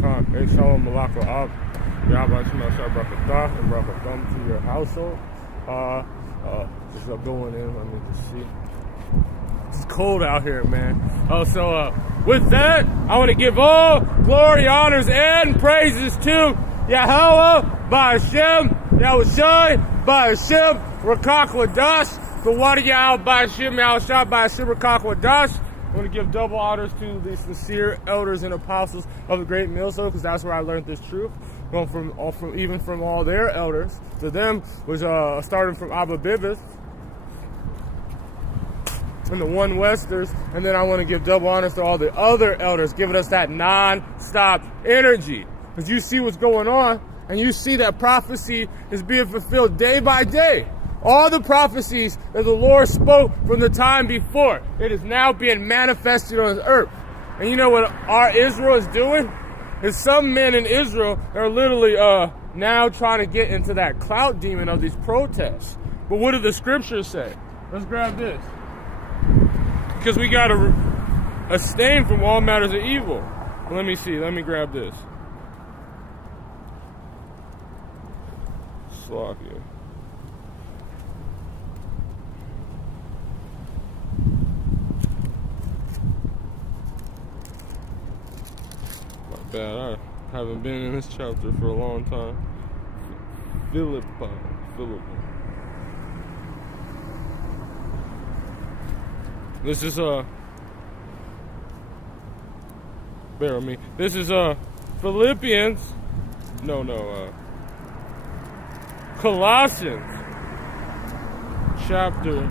Khan. Hey, Shalom Malaka Ab. Yahweh Shemel Shabrakatah and Brakatham to your household. Just going in, let me just see. It's cold out here, man. With that, I want to give all glory, honors, and praises to Yahweh, Ba'ashem, Yahushai, Ba'ashem, Rakak Wadash, the Wadi Yahweh, Ba'ashem, Yahushai, Ba'ashem, Rakak Wadash. I want to give double honors to the sincere elders and apostles of the great millstone, because that's where I learned this truth. Going from all their elders to them was starting from Abba Bibis and the One Westers, and then I want to give double honors to all the other elders, giving us that non-stop energy. Because you see what's going on, and you see that prophecy is being fulfilled day by day. All the prophecies that the Lord spoke from the time before, it is now being manifested on the earth. And you know what our Israel is doing? Is some men in Israel are literally now trying to get into that clout demon of these protests. But what do the scriptures say? Let's grab this. Because we got to abstain from all matters of evil. Let me see. Let me grab this. Slovakia. Bad. I haven't been in this chapter for a long time. Philippi. This is bear with me. This is Philippians. Colossians chapter.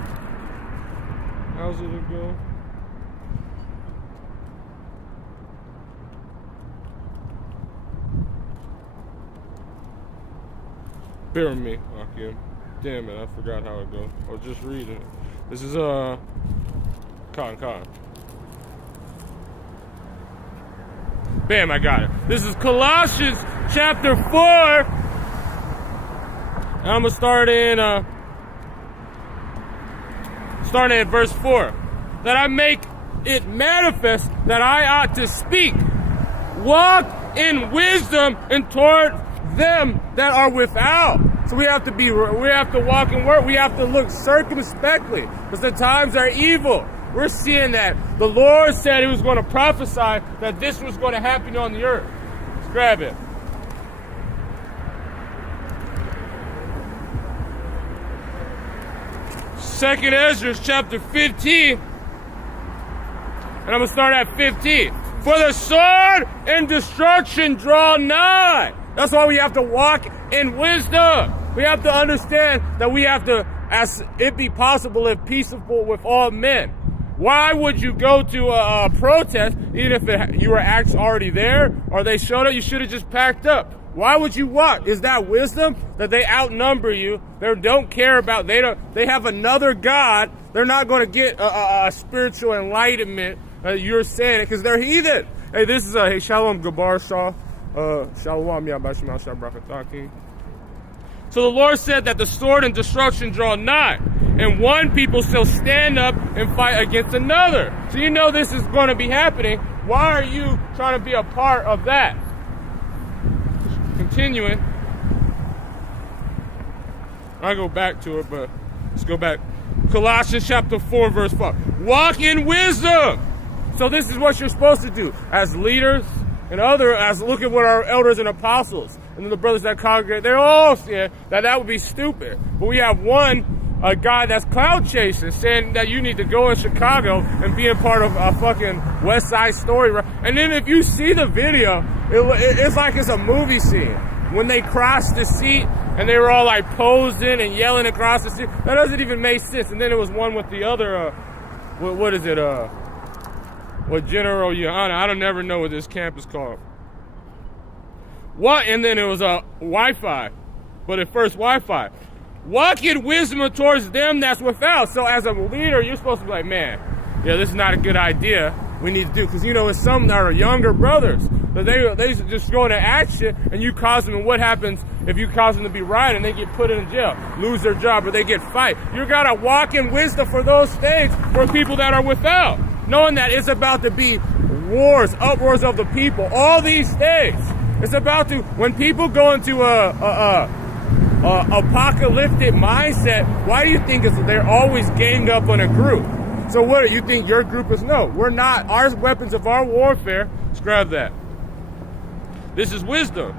How's it go? Bear with me, Akim. Damn it, I forgot how it goes. I was just reading it. This is Khan. Bam, I got it. This is Colossians chapter 4. And I'm gonna start at verse 4. That I make it manifest that I ought to speak, walk in wisdom and toward them that are without. So we have to walk in word. We have to look circumspectly, because the times are evil. We're seeing that the Lord said he was going to prophesy that this was going to happen on the earth. Let's grab it. Second Ezra chapter 15. And I'm going to start at 15. For the sword and destruction draw nigh. That's why we have to walk in wisdom. We have to understand that we have to, as it be possible, live peaceable with all men. Why would you go to a protest, even if you were actually already there, or they showed up, you should have just packed up. Why would you walk? Is that wisdom? That they outnumber you, they don't care about, they have another God, they're not going to get a spiritual enlightenment, you're saying it, because they're heathen. Hey, this is hey, Shalom Gabar Shah. Shalom, Yabashim Shabrakataki. So the Lord said that the sword and destruction draw nigh, and one people shall stand up and fight against another. So you know this is going to be happening. Why are you trying to be a part of that? Continuing. I go back to it, but let's go back. Colossians chapter 4, verse 5. Walk in wisdom. So this is what you're supposed to do as leaders. And look at what our elders and apostles and the brothers that congregate, they're all saying that would be stupid. But we have a guy that's cloud chasing, saying that you need to go in Chicago and be a part of a fucking West Side Story. And then if you see the video, it's like it's a movie scene. When they crossed the seat and they were all like posing and yelling across the seat, that doesn't even make sense. And then it was one with the other, what is it, with General Yohana. I don't never know what this camp is called. What? And then it was Wi-Fi. But at first Wi-Fi. Walk in wisdom towards them that's without. So as a leader, you're supposed to be like, man, yeah, this is not a good idea. We need to do, because it's some that are younger brothers. But they just go into action, and you cause them. And what happens if you cause them to be rioting? They get put in jail, lose their job, or they get fired. You gotta walk in wisdom for those things for people that are without, knowing that it's about to be wars, uproars of the people, all these things. It's about to, when people go into a apocalyptic mindset, why do you think they're always ganged up on a group? So what, you think your group is? No, we're not. Our weapons of our warfare, let's grab that. This is wisdom.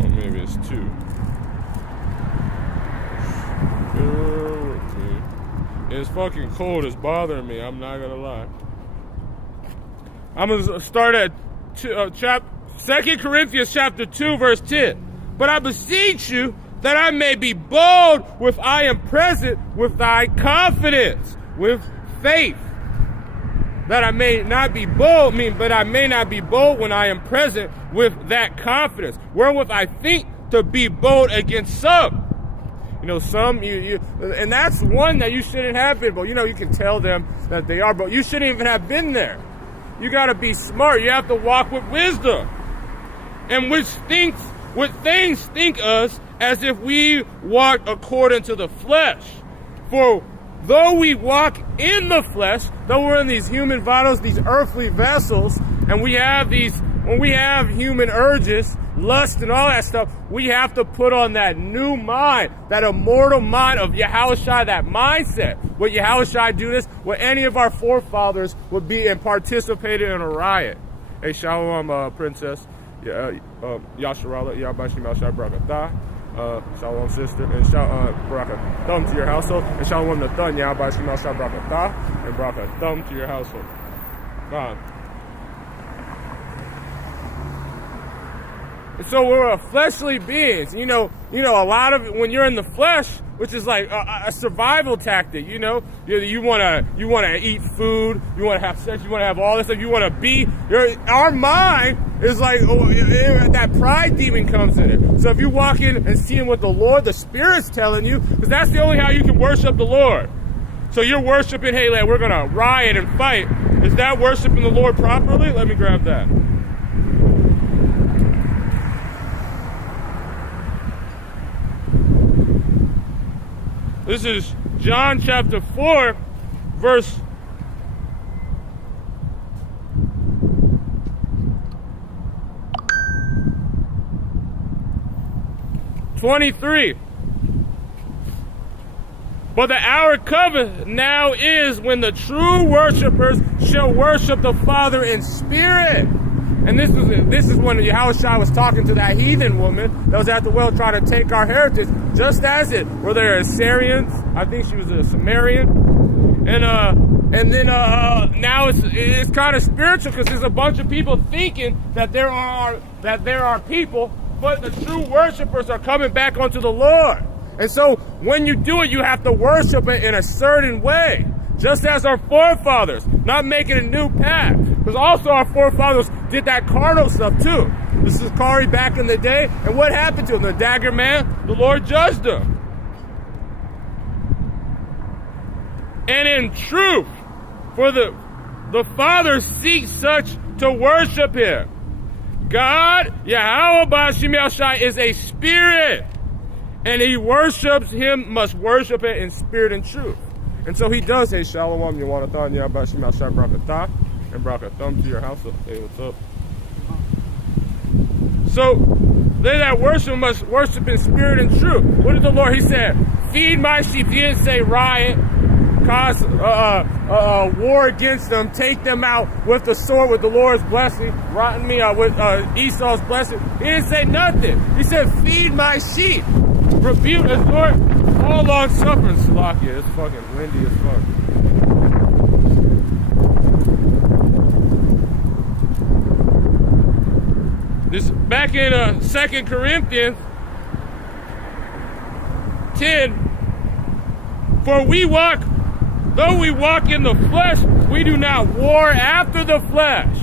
Or maybe it's 2. It's fucking cold. It's bothering me. I'm not gonna lie. I'm gonna start at 2 Corinthians chapter 2, verse 10. But I beseech you that I may be bold with I am present with thy confidence, with faith. That I may not be bold, but I may not be bold when I am present with that confidence, wherewith I think to be bold against some. You know, some, and that's one that you shouldn't have been, but you know, you can tell them that they are, but you shouldn't even have been there. You gotta be smart. You have to walk with wisdom. And what things think us as if we walk according to the flesh. For though we walk in the flesh, though we're in these human vitals, these earthly vessels, and when we have human urges, lust and all that stuff, we have to put on that new mind, that immortal mind of Yahushua, that mindset. Would Yahushua do this? Would any of our forefathers would be and participated in a riot? Hey, shalom, princess. Yasharala, Yabashi Malshai Brakatah. Shalom, sister. And Brakathum to your household. And shalom, Nathan, Yabashi Malshai Brakatah. And Brakathum to your household. God. And so we're fleshly beings. You know, a lot of it, when you're in the flesh, which is like a survival tactic, you know, you want to eat food, you want to have sex, you want to have all this stuff, you want to be, our mind is like, that pride demon comes in it. So if you walk in and seeing what the Spirit's telling you, because that's the only how you can worship the Lord. So you're worshiping, hey, we're going to riot and fight. Is that worshiping the Lord properly? Let me grab that. This is John chapter 4, verse 23. But the hour cometh now is when the true worshipers shall worship the Father in spirit. And this is when Yahushua was talking to that heathen woman that was at the well trying to take our heritage, just as it. Were there Assyrians? I think she was a Sumerian. And then now it's kind of spiritual because there's a bunch of people thinking that there are people, but the true worshipers are coming back onto the Lord. And so when you do it, you have to worship it in a certain way. Just as our forefathers, not making a new path. Because also our forefathers did that carnal stuff too. This is Kari back in the day. And what happened to him? The dagger man, the Lord judged him. And in truth, for the Father seeks such to worship him. God, Yahweh Bashim Yahshai, is a spirit. And he worships him, must worship it in spirit and truth. And so he does say, Shalom, Yawanathan, Yabashim, Ashai, Brakatah, and Brakathum to your house. Hey, what's up? So, they that worship must worship in spirit and truth. What did the Lord? He said, feed my sheep. He didn't say riot, cause war against them, take them out with the sword, with the Lord's blessing, rotten me with Esau's blessing. He didn't say nothing. He said, feed my sheep. Rebuke, exhort, all long suffering. Salakia, it's fucking windy as fuck. This back in 2 Corinthians 10. For though we walk in the flesh, we do not war after the flesh.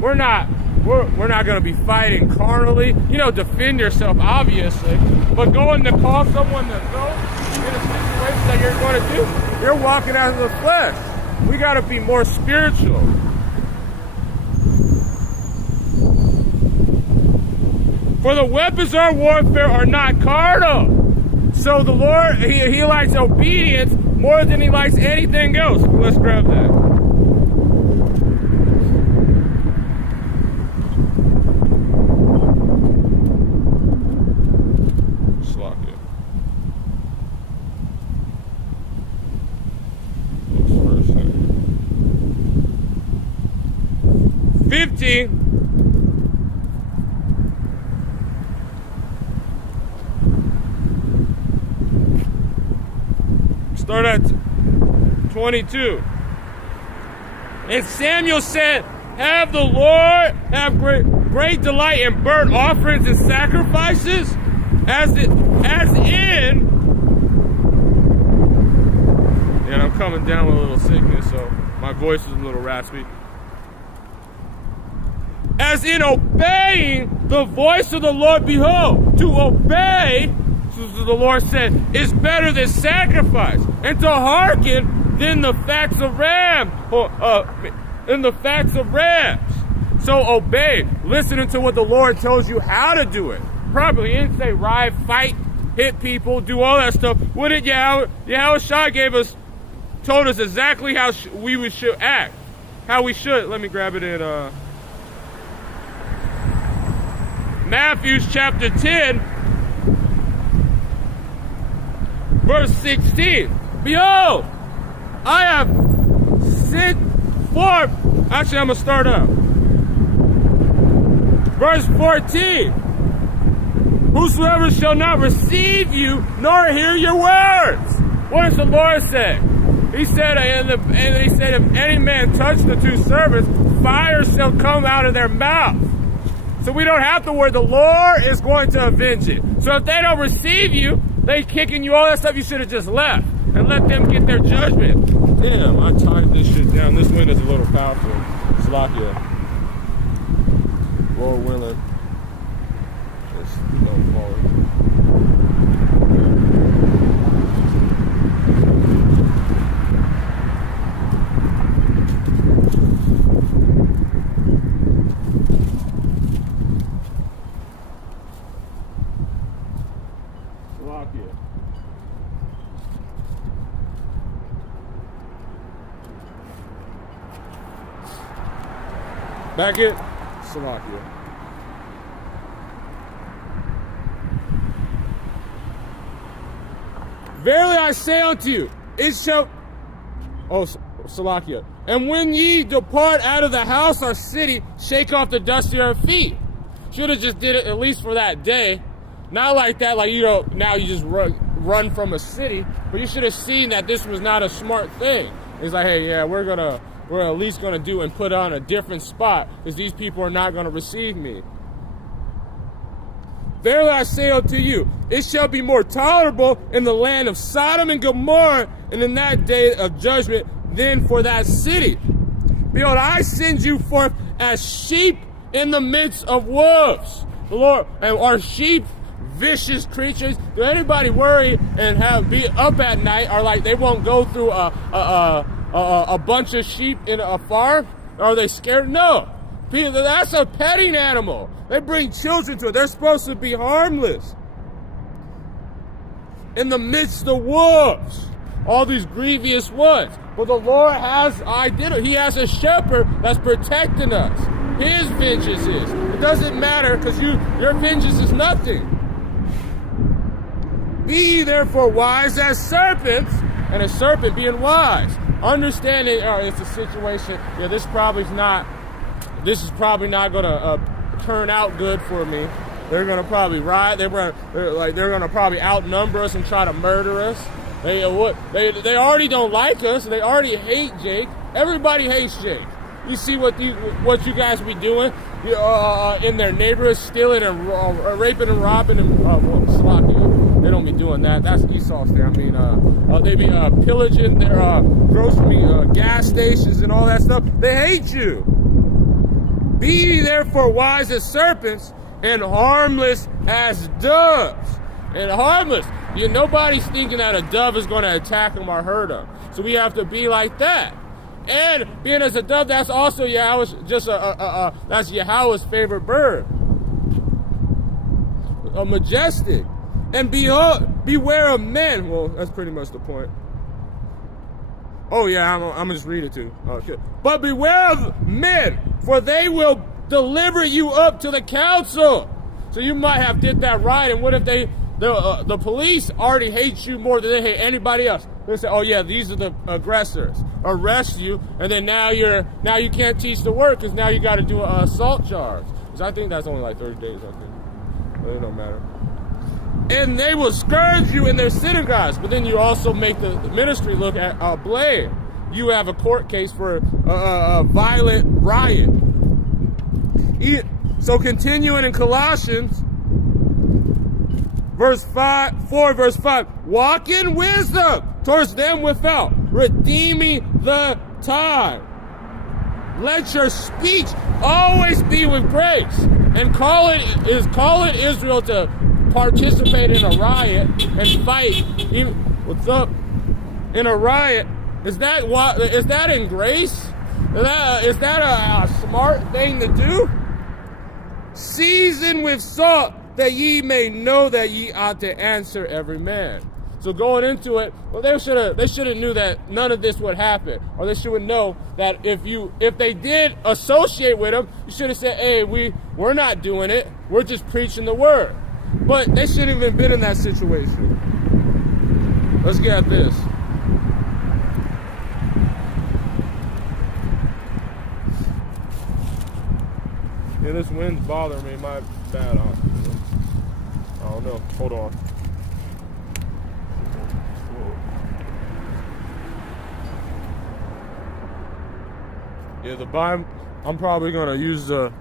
We're not going to be fighting carnally. You know, defend yourself, obviously. But going to call someone to go in a situation that you're going to do, you're walking out of the flesh. We got to be more spiritual. For the weapons of our warfare are not carnal. So the Lord, he likes obedience more than he likes anything else. Let's grab that. Just lock it. What's first thing? 15. Start at 22. And Samuel said, have the Lord have great delight in burnt offerings and sacrifices, as in, and I'm coming down with a little sickness, so my voice is a little raspy. As in obeying the voice of the Lord, behold, to obey, the Lord said, is better than sacrifice, and to hearken than the fats of rams. So obey, listening to what the Lord tells you how to do it. Probably he didn't say ride, fight, hit people, do all that stuff. What did Yahushua told us exactly how we should act, how we should. Let me grab it in Matthew chapter 10. Verse 16, behold, I have sent forth. Actually, I'm going to start up. Verse 14, whosoever shall not receive you, nor hear your words. What does the Lord say? He said, if any man touch the two servants, fire shall come out of their mouth. So we don't have to worry. The Lord is going to avenge it. So if they don't receive you, they kicking you, all that stuff, you should have just left and let them get their judgment. Damn, I timed this shit down. This wind is a little powerful. Slovakia. Lord willing. Just go forward. Back it, Slovakia. Verily I say unto you, it shall, Slovakia. And when ye depart out of the house or city, shake off the dust of your feet. Should have just did it at least for that day. Not like that, like now you just run from a city. But you should have seen that this was not a smart thing. It's like, hey, yeah, we're at least going to do and put on a different spot, because these people are not going to receive me. Verily I say unto you, it shall be more tolerable in the land of Sodom and Gomorrah, and in that day of judgment, than for that city. Behold, I send you forth as sheep in the midst of wolves. The Lord, and are sheep vicious creatures? Do anybody worry and be up at night, or like they won't go through a bunch of sheep in a farm? Are they scared? No. That's a petting animal. They bring children to it. They're supposed to be harmless. In the midst of wolves, all these grievous ones. But the Lord He has a shepherd that's protecting us. His vengeance is. It doesn't matter, because your vengeance is nothing. Be ye therefore wise as serpents, and a serpent being wise. Understanding, it's a situation, this is probably not going to turn out good for me. They're going to probably riot. They're going to probably outnumber us and try to murder us. They already don't like us. They already hate Jake. Everybody hates Jake. You see what you guys be doing in their neighborhoods, stealing and raping and robbing and slacking. They don't be doing that. That's Esau's thing. I mean, they be pillaging their grocery gas stations and all that stuff. They hate you. Be ye therefore wise as serpents and harmless as doves. And harmless. Nobody's thinking that a dove is going to attack them or hurt them. So we have to be like that. And being as a dove, that's also Yahweh's, that's Yahweh's favorite bird. majestic. And beware of men. Well, that's pretty much the point. Oh yeah, I'm gonna just read it too. Okay. But beware of men, for they will deliver you up to the council. So you might have did that right, and what if the police already hate you more than they hate anybody else? They say, oh yeah, these are the aggressors. Arrest you, and then now you can't teach the word because now you got to do an assault charge. Because I think that's only like 30 days. I think, but it don't matter. And they will scourge you in their synagogues. But then you also make the ministry look at a blame. You have a court case for a violent riot. So continuing in Colossians, verse 5, walk in wisdom towards them without, redeeming the time. Let your speech always be with grace, and call it Israel to participate in a riot and fight. What's up? In a riot? Is that in grace? Is that a smart thing to do? Season with salt, that ye may know that ye ought to answer every man. So going into it, well, they should have knew that none of this would happen, or they should have known that if they did associate with them, you should have said, hey, we're not doing it, we're just preaching the word. But they shouldn't even been in that situation. Let's get at this. Yeah, this wind's bothering me. My bad. I don't know. Hold on. Yeah, the Bible. I'm probably gonna use the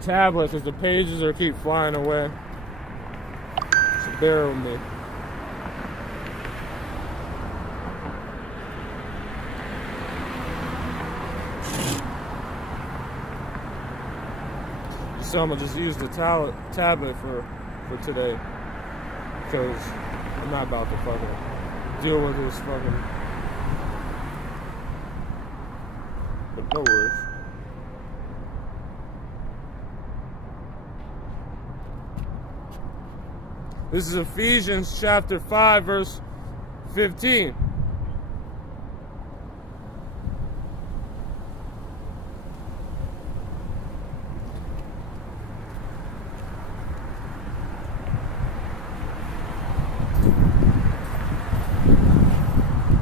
tablet because the pages keep flying away. So bear with me. So I'm gonna just use the tablet for today because I'm not about to fucking deal with this fucking. But no worries. This is Ephesians chapter 5, verse 15.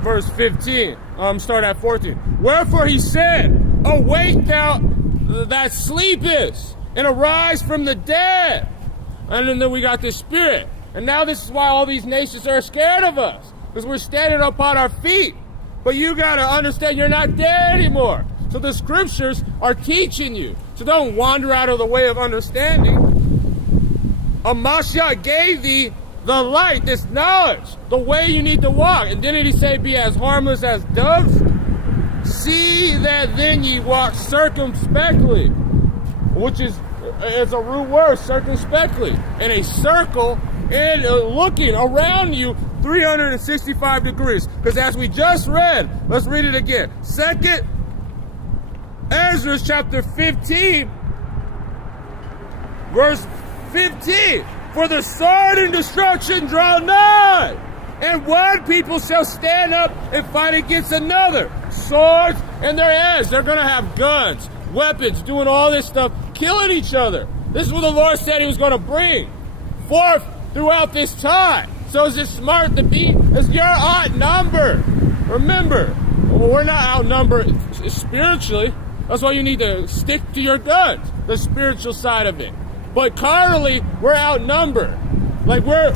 Verse 15. Start at 14. Wherefore he said, awake thou that sleepest, and arise from the dead. And then we got this spirit. And now this is why all these nations are scared of us, because we're standing up on our feet. But you got to understand you're not dead anymore. So the scriptures are teaching you. So don't wander out of the way of understanding. Mashiach gave thee the light, this knowledge, the way you need to walk. And didn't he say be as harmless as doves? See that then ye walk circumspectly, which is it's a root word, circumspectly, in a circle, and looking around you 365 degrees. Because as we just read, let's read it again. 2nd Ezra chapter 15, verse 15. For the sword and destruction draw nigh, and one people shall stand up and fight against another. Swords in their hands. They're going to have guns, weapons, doing all this stuff, killing each other. This is what the Lord said he was going to bring forth throughout this time. So is it smart to be? Because you're outnumbered. Remember, we're not outnumbered spiritually. That's why you need to stick to your guns, the spiritual side of it. But carnally, we're outnumbered. Like we're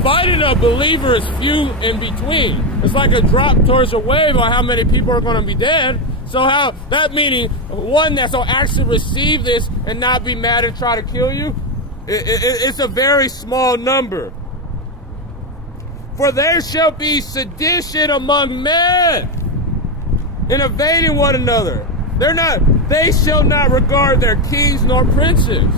fighting a believer is few in between. It's like a drop towards a wave on how many people are going to be dead. So how that meaning one that's will actually receive this and not be mad and try to kill you, it's a very small number. For there shall be sedition among men, invading one another. They shall not regard their kings nor princes.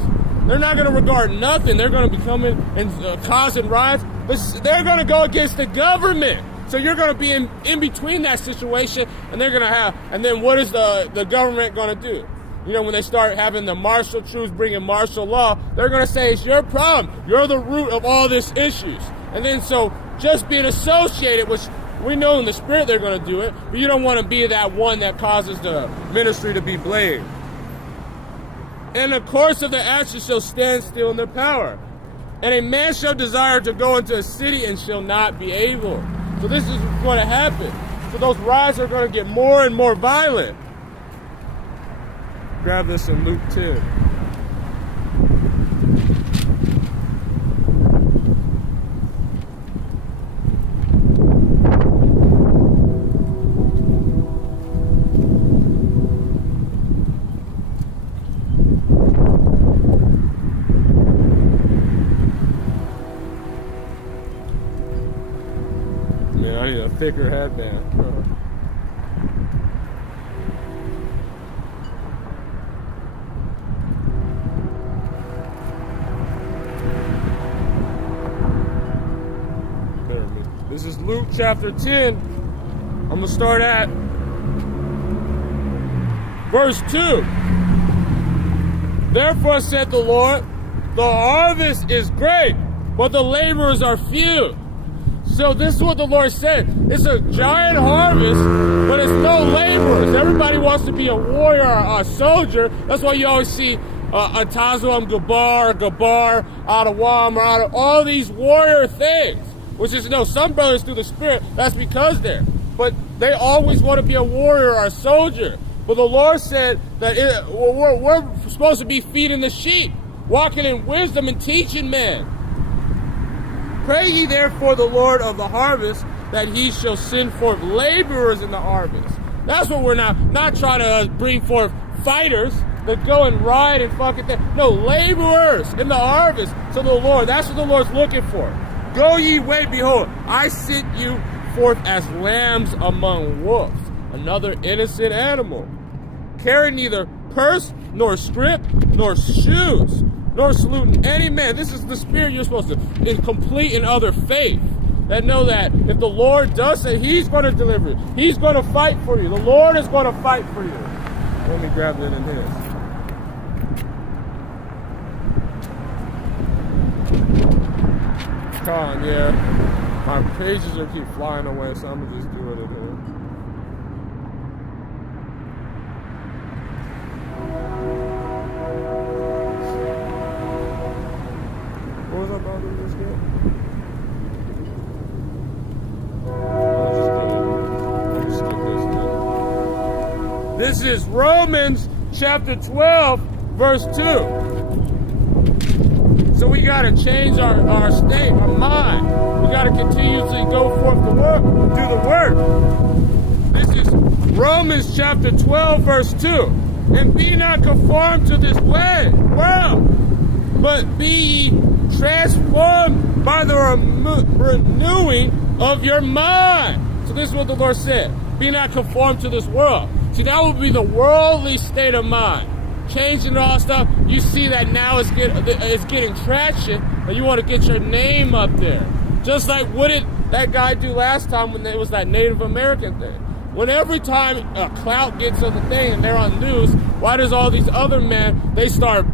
They're not going to regard nothing. They're going to be coming and causing riots. But they're going to go against the government. So you're going to be in between that situation, and they're going to have. And then what is the government going to do? when they start having the martial troops bringing martial law, they're going to say, it's your problem. You're the root of all these issues. And then so just being associated, which we know in the spirit they're going to do it, but you don't want to be that one that causes the ministry to be blamed. And the course of the actions shall stand still in their power. And a man shall desire to go into a city and shall not be able. So this is what's going to happen. So those riots are going to get more and more violent. Grab this in Luke 10. Man, I need a thicker headband. This is Luke chapter 10. I'm going to start at verse 2. Therefore said the Lord, the harvest is great, but the laborers are few. So this is what the Lord said. It's a giant harvest, but it's no laborers. Everybody wants to be a warrior or a soldier. That's why you always see Atazuam Gabar, Adawam, or out of all these warrior things. Which is, some brothers through the spirit, that's because they're. But they always want to be a warrior or a soldier. But the Lord said that we're supposed to be feeding the sheep, walking in wisdom and teaching men. Pray ye therefore the Lord of the harvest, that he shall send forth laborers in the harvest. That's what we're not trying to bring forth fighters that go and ride and fucking thing. No, laborers in the harvest. So that's what the Lord's looking for. Go ye away, behold, I sent you forth as lambs among wolves, another innocent animal. Carry neither purse, nor scrip, nor shoes, nor saluting any man. This is the spirit you're supposed to, in complete in other faith. That know that if the Lord does say, he's going to deliver you. He's going to fight for you. The Lord is going to fight for you. Let me grab it in his. Yeah, my pages are keep flying away, so I'm gonna just do what it is. What was I about to do this game? I'll just skip this. This is Romans chapter 12, verse 2. So we got to change our state, our mind. We got to continuously go forth to work, do the work. This is Romans chapter 12, verse 2. And be not conformed to this world, but be ye transformed by the renewing of your mind. So this is what the Lord said. Be not conformed to this world. See, that would be the worldly state of mind. Changing all stuff, you see that now it's getting traction, and you want to get your name up there. Just like what did that guy do last time when it was that Native American thing? When every time a clout gets on the thing and they're on news, why does all these other men, they start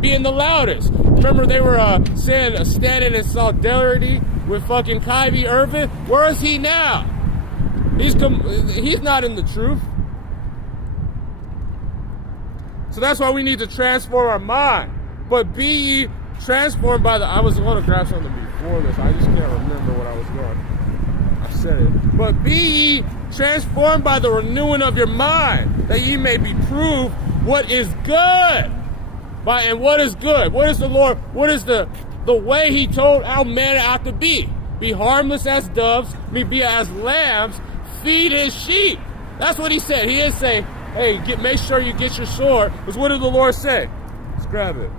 being the loudest? Remember they were standing in solidarity with fucking Kyrie Irving? Where is he now? He's not in the truth. So that's why we need to transform our mind. But be ye transformed by the... I was going to grab something before this. I just can't remember what I was going. I said it. But be ye transformed by the renewing of your mind, that ye may be proved what is good. And what is good? What is the Lord? What is the way he told our men ought to be? Be harmless as doves, be as lambs, feed his sheep. That's what he said. He didn't say, hey, make sure you get your sword. Because what did the Lord say? Let's grab it.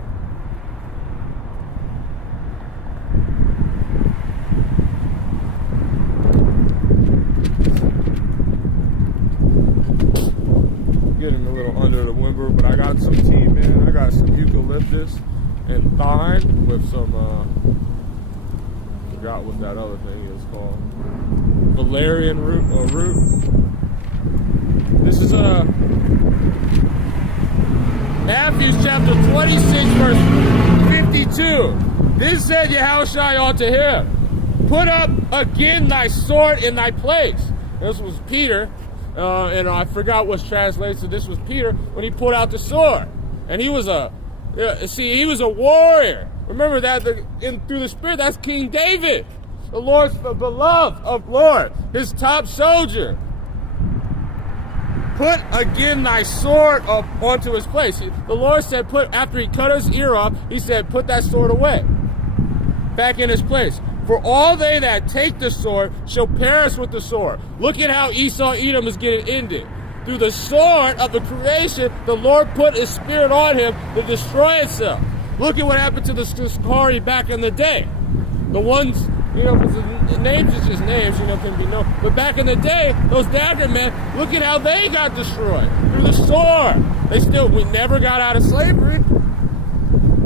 Getting a little under the wimper, but I got some tea, man. I got some eucalyptus and thyme with some, forgot what that other thing is called. Valerian root. This is 2. Then said Yahushua unto him, put up again thy sword in thy place. This was Peter, and I forgot what's translated, so this was Peter when he pulled out the sword. And he was he was a warrior. Remember that through the Spirit, that's King David, the Lord's beloved of Lord, his top soldier. Put again thy sword up onto his place. The Lord said, after he cut his ear off, he said, put that sword away, back in his place. For all they that take the sword shall perish with the sword. Look at how Esau Edom is getting ended. Through the sword of the creation, the Lord put his spirit on him to destroy itself. Look at what happened to the Sakari back in the day. The ones, because the names is just names, can be known. But back in the day, those dagger men, look at how they got destroyed. Through the sword. We never got out of slavery.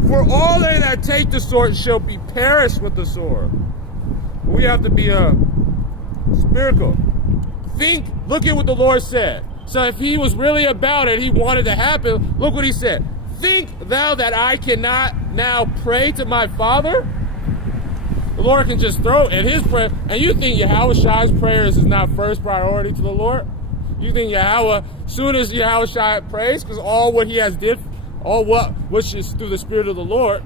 For all they that take the sword shall be perished with the sword. We have to be spiritual. Look at what the Lord said. So if he was really about it, he wanted to happen, look what he said. Think thou that I cannot now pray to my Father? The Lord can just throw in his prayer. And you think Yahushua's prayers is not first priority to the Lord? You think as soon as Yahushua prays, because all what he has did, which is through the Spirit of the Lord,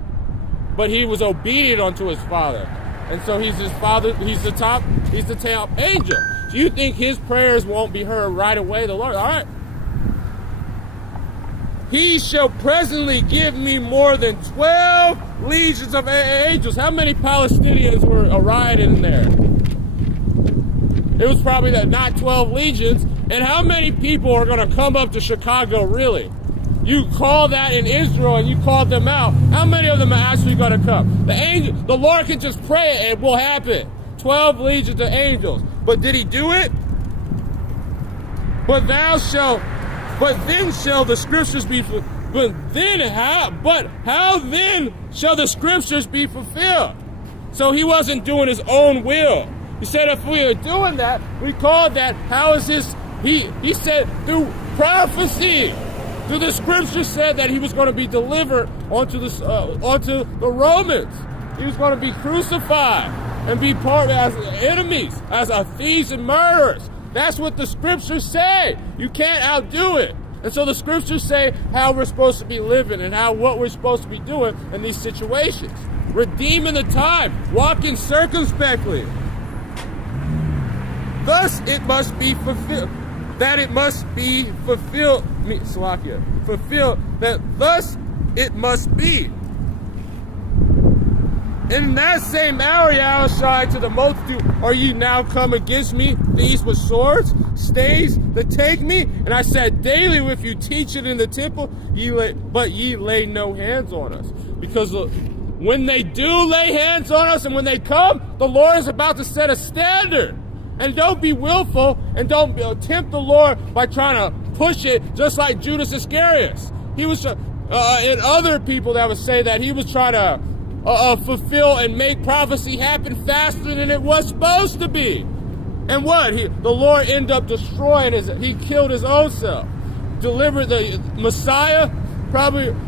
but he was obedient unto his Father. And so he's his Father, he's the top angel. So you think his prayers won't be heard right away? The Lord, all right. He shall presently give me more than 12 legions of angels. How many Palestinians were rioting there? It was probably not 12 legions. And how many people are going to come up to Chicago, really? You call that in Israel and you called them out. How many of them are actually going to come? The Lord can just pray and it will happen. 12 legions of angels. But did he do it? But then shall the scriptures be fulfilled. How then shall the scriptures be fulfilled? So he wasn't doing his own will. He said if we are doing that, we call that, how is this? He said through prophecy. Through the scripture said that he was going to be delivered onto the Romans. He was going to be crucified and be part as enemies, as thieves and murderers. That's what the scriptures say. You can't outdo it. And so the scriptures say how we're supposed to be living and what we're supposed to be doing in these situations. Redeeming the time, walking circumspectly. Thus it must be fulfilled. That it must be fulfilled. Fulfilled. That thus it must be. In that same hour, Yahushua to the multitude, are ye now come against me, these with swords, staves, that take me? And I said, daily with you teach it in the temple, but ye lay no hands on us. Because when they do lay hands on us and when they come, the Lord is about to set a standard. And don't be willful and don't tempt the Lord by trying to push it just like Judas Iscariot. He was, and other people that would say that he was trying to fulfill and make prophecy happen faster than it was supposed to be. And what? The Lord ended up destroying he killed his own self. Delivered the Messiah.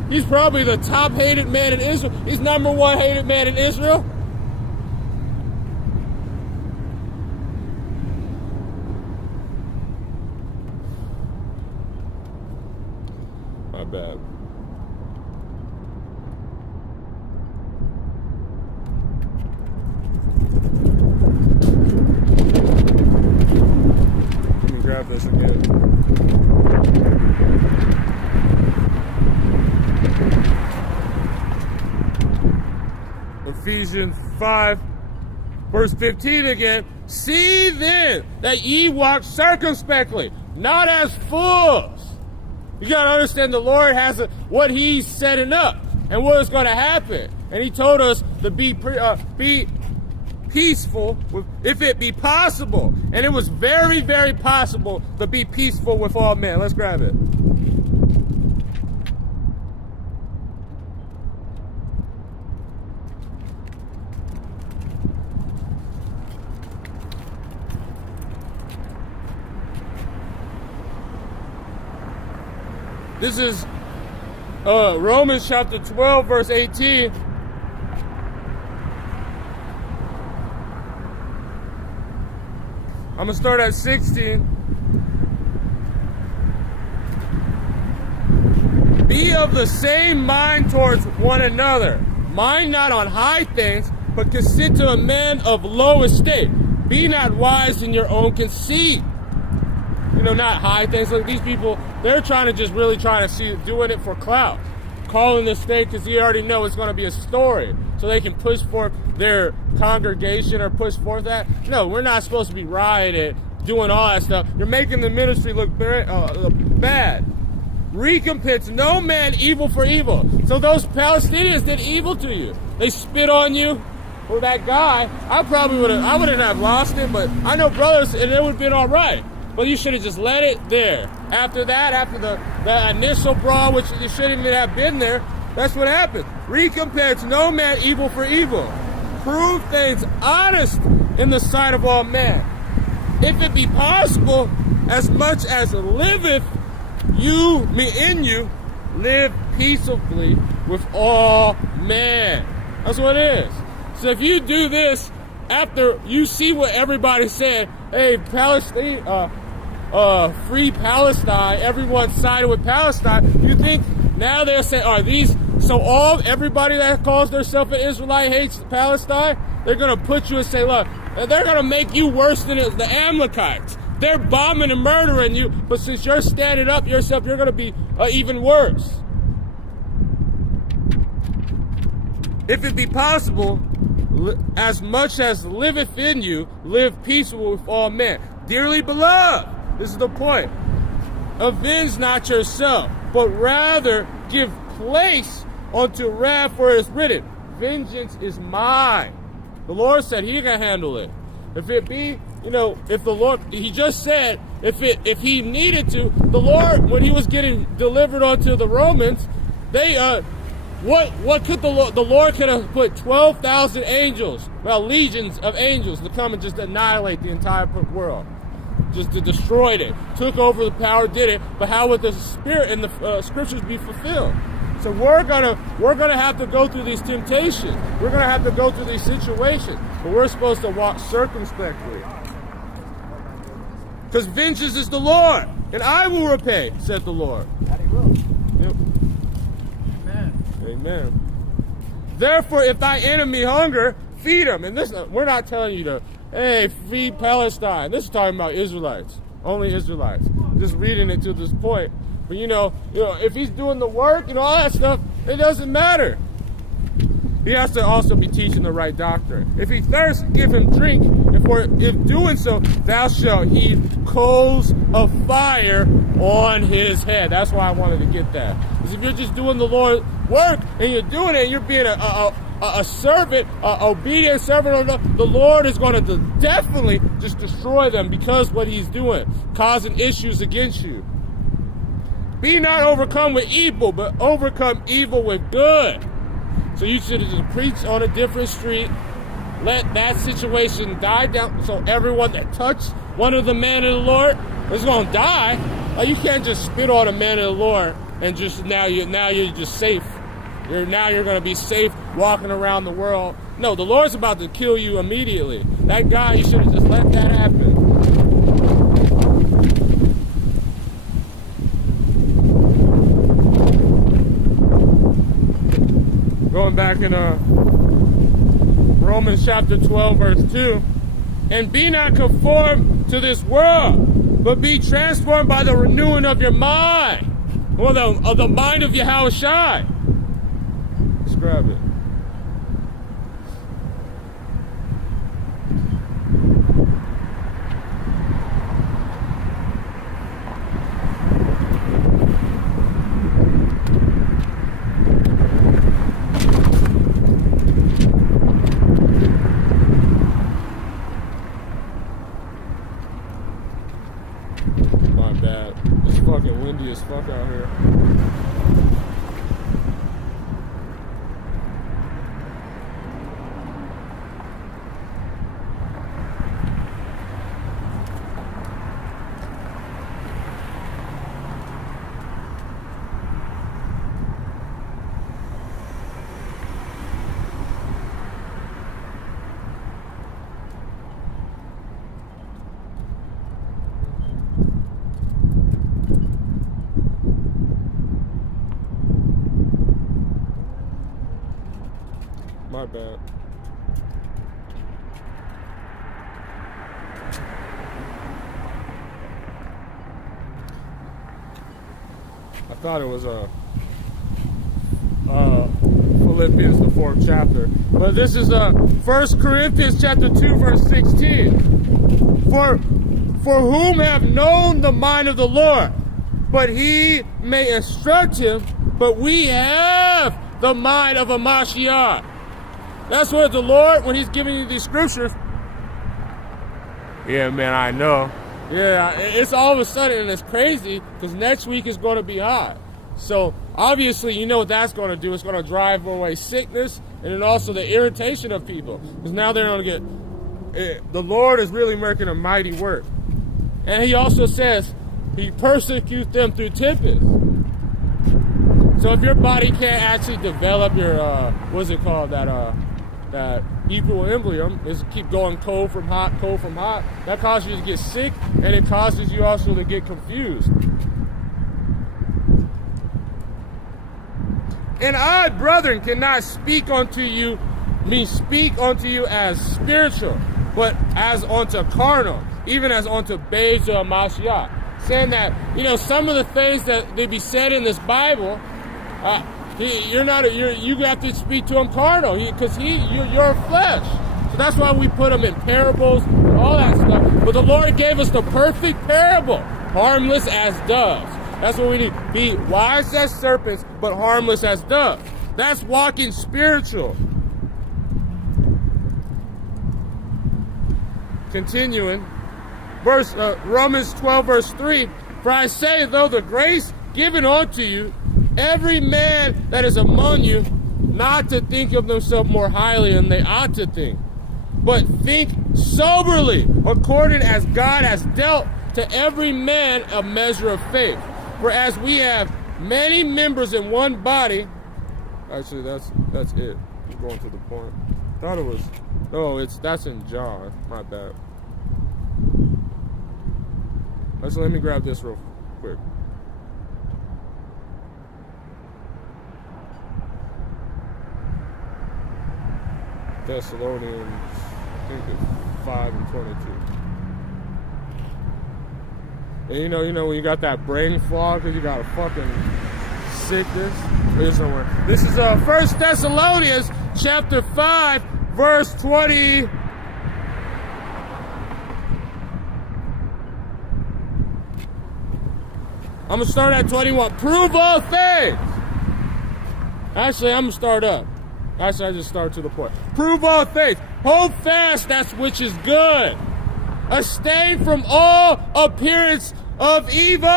He's probably the top hated man in Israel. He's number one hated man in Israel. My bad. Let me grab this again. Ephesians 5, verse 15 again. See then that ye walk circumspectly, not as fools. You got to understand the Lord has what he's setting up and what is going to happen. And he told us to be peaceful if it be possible. And it was very, very possible to be peaceful with all men. Let's grab it. This is Romans chapter 12, verse 18. I'm going to start at 16. Be of the same mind towards one another. Mind not on high things, but consider a man of low estate. Be not wise in your own conceit. You know, not high things. Like these people, they're really trying to see, doing it for clout. Calling the state because you already know it's going to be a story. So they can push forth their congregation or push forth that. No, we're not supposed to be rioting, doing all that stuff. You're making the ministry look bad. Recompense no man evil for evil. So those Palestinians did evil to you. They spit on you. Well, that guy, I wouldn't have lost it, but I know brothers, and it would have been all right. But you should have just let it there. After that, after the initial brawl, which you shouldn't even have been there, that's what happened. Recompense no man evil for evil. Prove things honest in the sight of all men. If it be possible, as much as liveth in you, live peaceably with all men. That's what it is. So if you do this, after you see what everybody said, hey, Palestine, free Palestine, everyone sided with Palestine, you think now they'll say, everybody that calls themselves an Israelite hates Palestine? They're going to put you and say, look, they're going to make you worse than the Amalekites. They're bombing and murdering you, but since you're standing up yourself, you're going to be even worse. If it be possible, as much as liveth in you, live peaceable with all men. Dearly beloved, this is the point. Avenge not yourself, but rather give place unto wrath, for it is written, vengeance is mine. The Lord said he can handle it. If it be, if the Lord, he just said, if he needed to, the Lord, when he was getting delivered onto the Romans, they, what could the Lord could have put 12,000 angels, legions of angels to come and just annihilate the entire world. Just to destroy it. Took over the power, did it, but how would the Spirit and the scriptures be fulfilled? So we're gonna have to go through these temptations. We're gonna have to go through these situations, but we're supposed to walk circumspectly. Because vengeance is the Lord, and I will repay, said the Lord. That he will. Yep. Amen. Amen. Therefore, if thy enemy hunger, feed him. And this, we're not telling you to, hey, feed Palestine. This is talking about Israelites, only Israelites. Just reading it to this point. But if he's doing the work and all that stuff, it doesn't matter. He has to also be teaching the right doctrine. If he thirsts, give him drink. If doing so, thou shalt heap coals of fire on his head. That's why I wanted to get that. Because if you're just doing the Lord's work and you're doing it, and you're being a servant, obedient servant, the Lord is going to definitely just destroy them because what he's doing, causing issues against you. Be not overcome with evil, but overcome evil with good. So you should just preach on a different street. Let that situation die down. So everyone that touched one of the men of the Lord is going to die. You can't just spit on a man of the Lord and just now you're just safe. You're going to be safe walking around the world. No, the Lord's about to kill you immediately. That guy, you should have just let that happen. Going back in Romans chapter 12, verse 2. And be not conformed to this world, but be transformed by the renewing of your mind. Or the mind of Yahushua. Let's grab it. My bad. It's fucking windy as fuck out here. bad. I thought it was Philippians, the 4th chapter. But this is 1 Corinthians chapter 2, verse 16. For whom have known the mind of the Lord, but he may instruct him, but we have the mind of a Mashiach. That's what the Lord, when he's giving you these scriptures, yeah, man, I know. Yeah, it's all of a sudden, and it's crazy, because next week is going to be hot. So, obviously, you know what that's going to do. It's going to drive away sickness, and then also the irritation of people. Because now they're going to get, the Lord is really working a mighty work. And he also says, he persecutes them through tempest. So if your body can't actually develop your, what's it called, that equilibrium, is keep going cold from hot, that causes you to get sick, and it causes you also to get confused. And I, brethren, cannot speak unto you as spiritual, but as unto carnal, even as unto babes of Mashiach. Saying that, you know, some of the things that they be said in this Bible, you have to speak to him carnal, because you're flesh. So that's why we put him in parables and all that stuff. But the Lord gave us the perfect parable, harmless as doves. That's what we need. Be wise as serpents, but harmless as doves. That's walking spiritual. Continuing, Romans 12, verse 3, for I say, though the grace given unto you, every man that is among you, not to think of themselves more highly than they ought to think, but think soberly, according as God has dealt to every man a measure of faith. For as we have many members in one body, actually that's it. I'm going to the point. I thought it was, no, that's in John. My bad. Let me grab this real quick. Thessalonians, I think it's 5 and 22. And you know when you got that brain fog because you got a fucking sickness. Here's somewhere. This is 1 Thessalonians chapter 5, verse 20. I'm going to start at 21. Prove all things. Actually, I'm going to start up. Actually, I just started to the point. Prove all things. Hold fast that which is good. Abstain from all appearance of evil.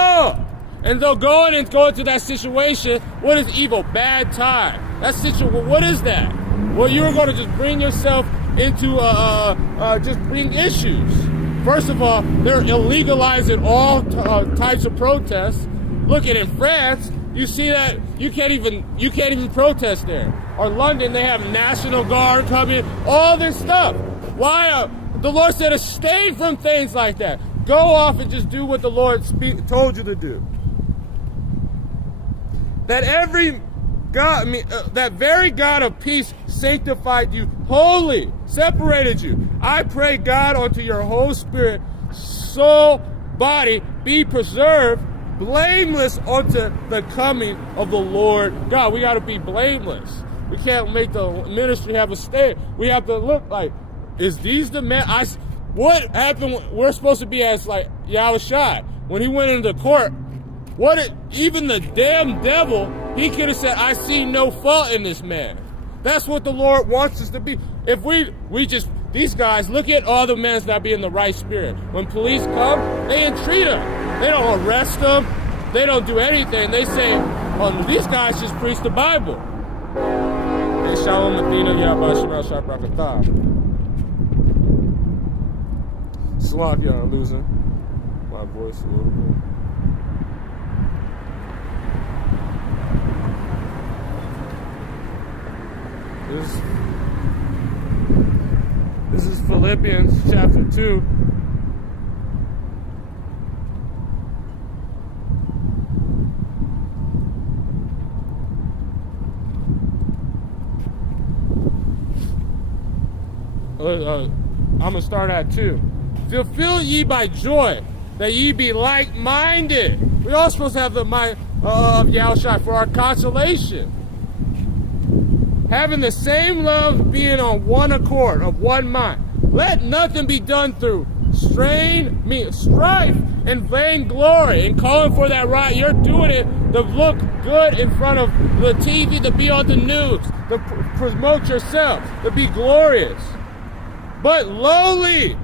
And they'll go into that situation. What is evil? Bad time. That situation. What is that? Well, you're going to just bring yourself into just bring issues. First of all, they're illegalizing all types of protests. Look at in France, you see that you can't even protest there. Or London, they have National Guard coming, all this stuff. Why? The Lord said abstain from things like that. Go off and just do what the Lord told you to do. That that very God of peace sanctified you wholly, separated you. I pray, God, unto your whole spirit, soul, body, be preserved, blameless unto the coming of the Lord God. We got to be blameless. We can't make the ministry have a state. We have to look like, is these the men? What happened? We're supposed to be as like Yahushua when he went into court. Even the damn devil, he could have said, I see no fault in this man. That's what the Lord wants us to be. If these guys, look at all the men that be in the right spirit. When police come, they entreat them. They don't arrest them. They don't do anything. They say, oh, these guys just preach the Bible. Hey, Shalom Athena, Yahba Shemel Shaprakatah. Slovakia, I'm losing my voice a little bit. This is Philippians chapter 2. I'm going to start at 2. Fulfill ye by joy, that ye be like-minded. We're all supposed to have the mind of Yahushua for our consolation. Having the same love, being on one accord, of one mind. Let nothing be done through strife and vainglory, and calling for that right. You're doing it to look good in front of the TV, to be on the news, to promote yourself, to be glorious. But lowly,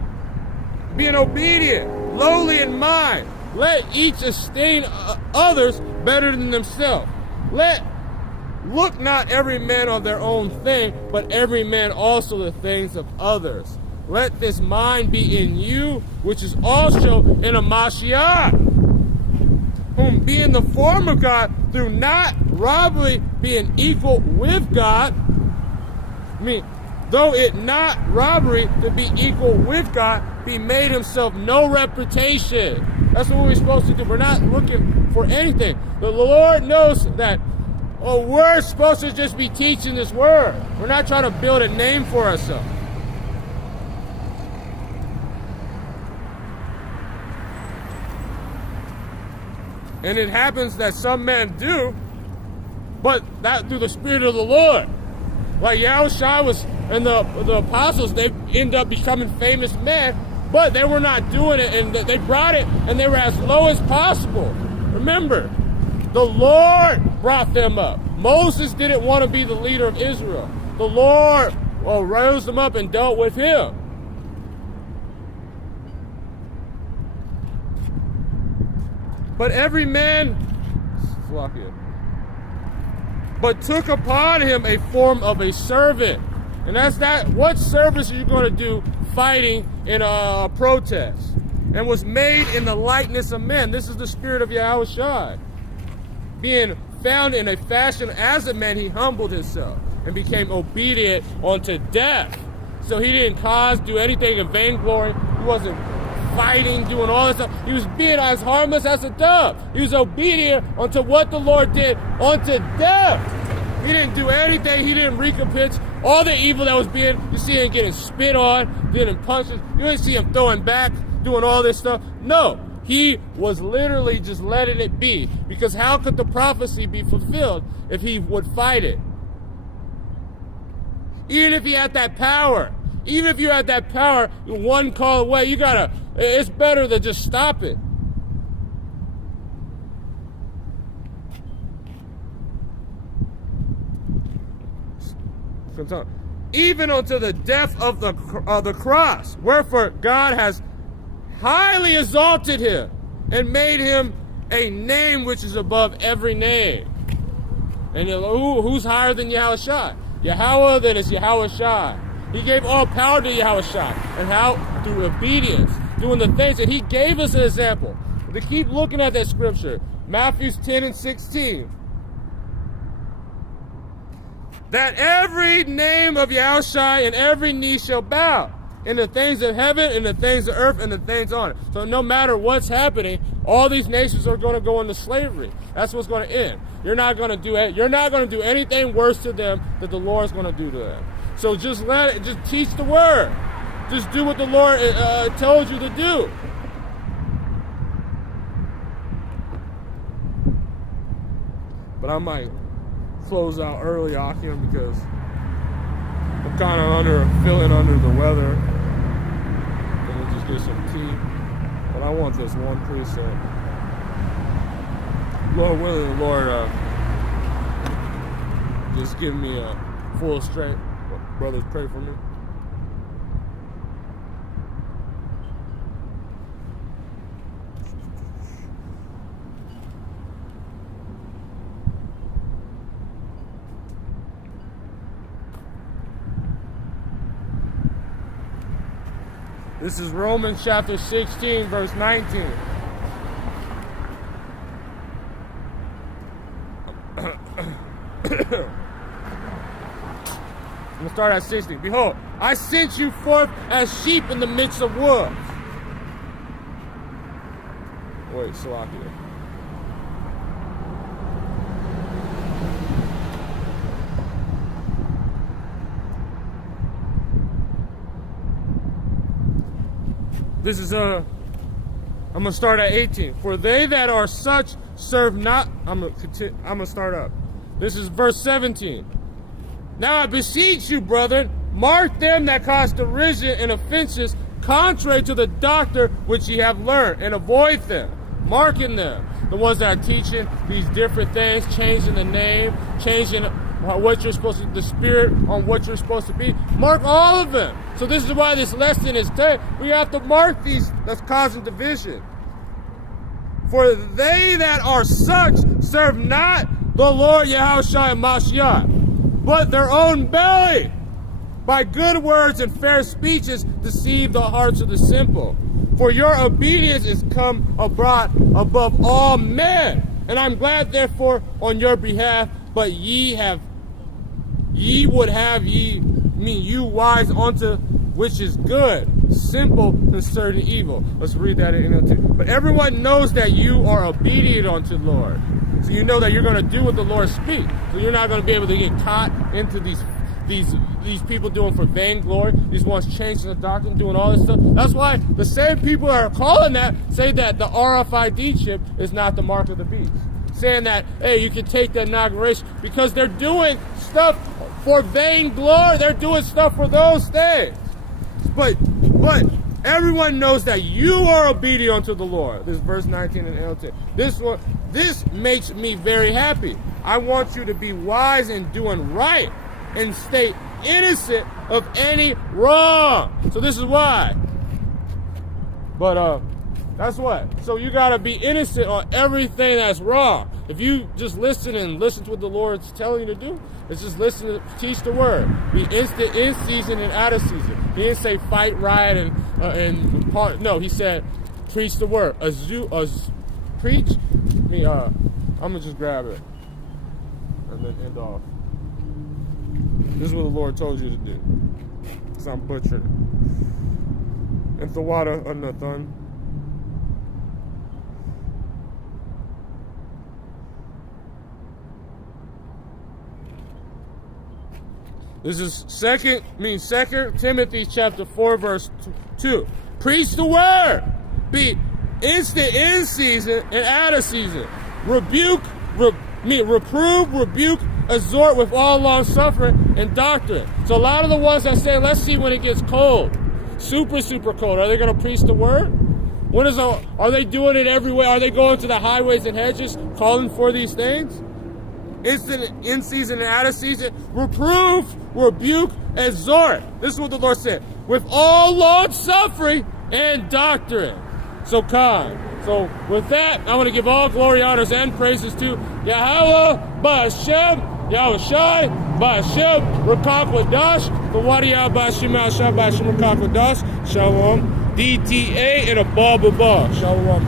being obedient, lowly in mind. Let each esteem others better than themselves. Look not every man on their own thing, but every man also the things of others. Let this mind be in you, which is also in a Mashiach, whom being the form of God, through not robbery being equal with God, though it not robbery to be equal with God, be made himself no reputation. That's what we're supposed to do. We're not looking for anything. The Lord knows that we're supposed to just be teaching this word. We're not trying to build a name for ourselves. And it happens that some men do, but that through the Spirit of the Lord. Like Yahushua was, and the apostles, they end up becoming famous men, but they were not doing it, and they brought it, and they were as low as possible. Remember, the Lord brought them up. Moses didn't want to be the leader of Israel. The Lord rose them up and dealt with him. But every man took upon him a form of a servant. And that's that. What service are you going to do fighting in a protest? And was made in the likeness of men. This is the spirit of Yahushua. Being found in a fashion as a man, he humbled himself and became obedient unto death. So he didn't do anything in vainglory. He wasn't fighting, doing all this stuff. He was being as harmless as a dove. He was obedient unto what the Lord did unto death. He didn't do anything. He didn't recompense all the evil that was being. You see him getting spit on, getting punches. You didn't see him throwing back, doing all this stuff. No, he was literally just letting it be. Because how could the prophecy be fulfilled if he would fight it? Even if he had that power. Even if you had that power, one call away, it's better to just stop it. Even unto the death of the cross. Wherefore God has highly exalted him and made him a name which is above every name. And who's higher than Yahushua? Yahweh, that is Yahushua. He gave all power to Yahushua. And how? Through obedience. Doing the things that he gave us an example. To keep looking at that scripture. Matthew 10 and 16. That every name of Yahushua and every knee shall bow. In the things of heaven, in the things of earth, and the things on it. So no matter what's happening, all these nations are going to go into slavery. That's what's going to end. You're not going to do it. You're not going to do anything worse to them that the Lord's going to do to them. So just teach the word. Just do what the Lord tells you to do. But I might close out early, Akim, because I'm kind of feeling under the weather. Let me just get some tea. But I want this one precept. Lord willing, the Lord just give me a full strength. Brothers, pray for me. This is Romans chapter 16, verse 19. I'm going to start at 60. Behold, I sent you forth as sheep in the midst of wolves. Wait, Salakia. This is I'm gonna start at 18. For they that are such serve not. I'm gonna start up. This is verse 17. Now I beseech you, brethren, mark them that cause derision and offenses contrary to the doctrine which ye have learned, and avoid them. Marking them, the ones that are teaching these different things, changing the name, changing what you're supposed to, the spirit on what you're supposed to be. Mark all of them. So this is why this lesson is there. We have to mark these that's causing division. For they that are such serve not the Lord Yahushua Mashiach, but their own belly. By good words and fair speeches deceive the hearts of the simple. For your obedience is come abroad above all men. And I'm glad therefore on your behalf, but ye would have you wise unto which is good, simple concerning evil. Let's read that in NLT. But everyone knows that you are obedient unto the Lord. So you know that you're going to do what the Lord speaks. So you're not going to be able to get caught into these people doing for vainglory, these ones changing the doctrine, doing all this stuff. That's why the same people that are calling that say that the RFID chip is not the mark of the beast. Saying that, hey, you can take the inauguration, because they're doing stuff for vainglory. They're doing stuff for those things. But everyone knows that you are obedient unto the Lord. This is verse 19 in NLT. This makes me very happy. I want you to be wise in doing right and stay innocent of any wrong. So this is why. But that's what. So you gotta be innocent on everything that's wrong. If you just listen to what the Lord's telling you to do, it's just listen to teach the word. Be instant in season and out of season. He didn't say fight, riot, and part. No, he said preach the word. Preach. I'm gonna just grab it and then end off. This is what the Lord told you to do. Because I'm butchering it. And Thawada Anathan. This is 2 Timothy chapter 4, verse 2. Preach the word. Be instant in season and out of season. Reprove, rebuke, exhort with all long suffering and doctrine. So a lot of the ones that say, let's see when it gets cold, super cold, are they going to preach the word? Are they doing it everywhere? Are they going to the highways and hedges calling for these things? Instant in season and out of season. Reprove, rebuke, exhort. This is what the Lord said. With all long suffering and doctrine. So come. So with that, I want to give all glory, honors, and praises to Yahweh, Ba'ashem, Yahushai, Ba'ashem, Rakak Wadash, the Wadiyah Ba'ashem, Ba'ashem, Rakak Wadash, Shalom, DTA, and a Baba. Shalom.